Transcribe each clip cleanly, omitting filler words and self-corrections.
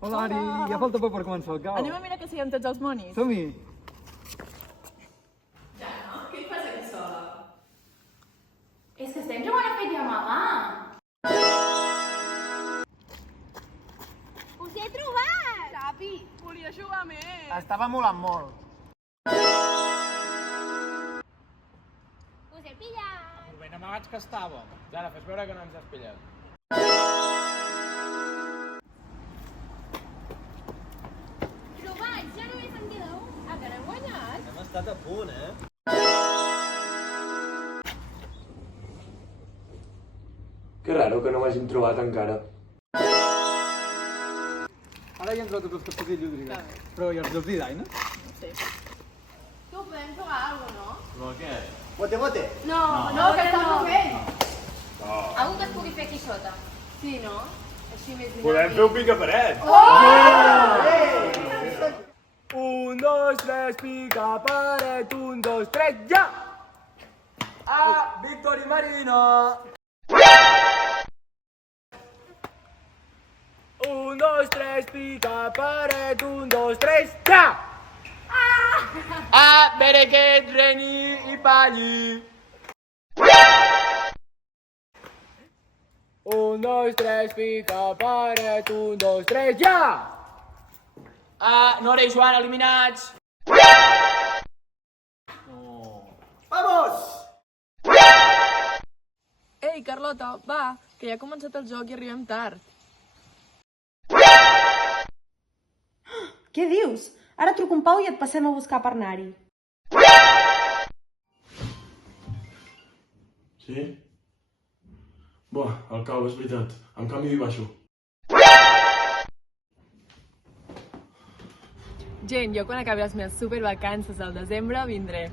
Hola, Ari. Ja falta poc per començar el cau. Anem a mirar que siguem tots els monis. Som-hi. Ja, no? Què hi fas aquí sola? És que estem jugant a fet i amagar. Us he trobat! Xavi, volia jugar més. Estava molant molt. Us he pillat! Ben amagats que estàvem. Ara, fes veure que no ens has pillat. Trobats, ja només en queda un. Ah, que n'hem guanyat? Hem estat a punt, eh? Que raro que no m'hagin trobat encara. Ara ja hem trobat tots els capes de llúdriga. Però i els jocs d'Idaina? No sé. Tu, podem jugar a alguna cosa, no? Però què? Bote, bote. No, que està molt bé. Algú que es pugui fer aquí sota. Sí, no? Així més dinàmic. Podem fer un pica-paret. Un, dos, tres, pica-paret. Un, dos, tres, ja! Víctor i Marina. Un, dos, tres, pica-paret. Un, dos, tres, ja! Berequet, Reni i Palli. Un, dos, tres, pica-paret. Un, dos, tres, ja! Nora i Joan eliminats. Vamos! Ei, Carlota, va, que ja ha començat el joc i arribem tard. Què dius? Ara truco un Pau i et passem a buscar per anar-hi. Sí? Buah, el cau, és veritat. En canvi, hi baixo. Gent, jo quan acabi les meves supervacances al desembre vindré.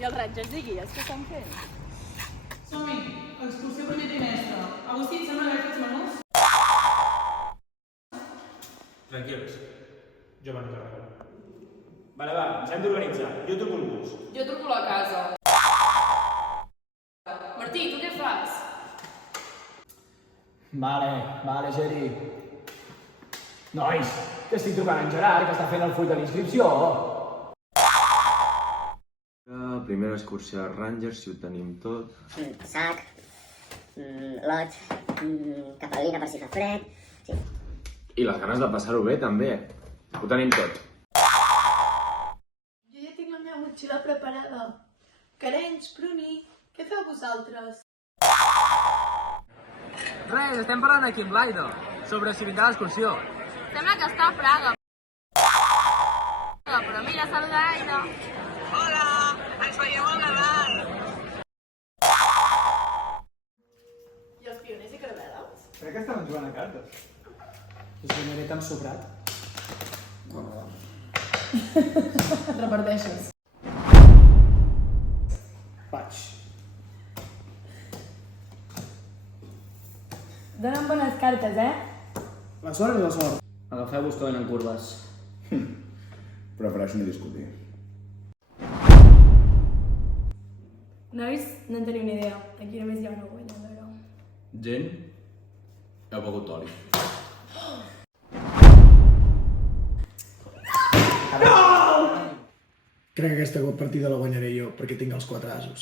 I els ratges de guies, què estan fent? Som-hi! Excursió primer trimestre. Agustí, et sembla que aquests menús? Tranquils. Jo me n'encarrego. Vale, va, ens hem d'organitzar. Jo truco el bus. Jo truco la casa. Martí, tu què fas? Vale, Geri. Nois, que estic trucant en Gerard, que està fent el full de l'inscripció. Primera excursió a Rangers, si ho tenim tot. Sac, loig, capelina per si fa fred... Sí. I les ganes de passar-ho bé, també. Ho tenim tot. Jo ja tinc la meva motxilla preparada. Carenys, Pruni, què feu vosaltres? Res, estem parlant aquí amb l'Aida sobre si vindrà a l'excursió. Sembla que està a Praga. Però mira, saluda l'Aina. Hola! Ens veiem al Nadal! I els pioners i caravel·les? Crec que estaven jugant a cartes. És una mica amb sobrat. Reparteixes. Vaig. Donen bones cartes, La sort és la sort. Agafeu-vos que venen curves. Prefereixo no discutir. Nois, no en teniu ni idea. Aquí només hi ha una guanyadora. Gent, heu begut oli. Crec que aquesta partida la guanyaré jo, perquè tinc els 4 asos.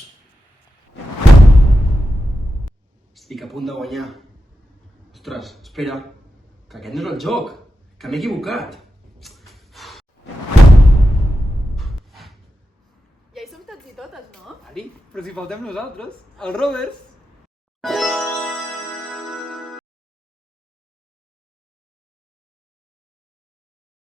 Estic a punt de guanyar. Ostres, espera, que aquest no és el joc, que m'he equivocat. Ja hi som tots i totes, no? Ari, però si faltem nosaltres, els Rovers.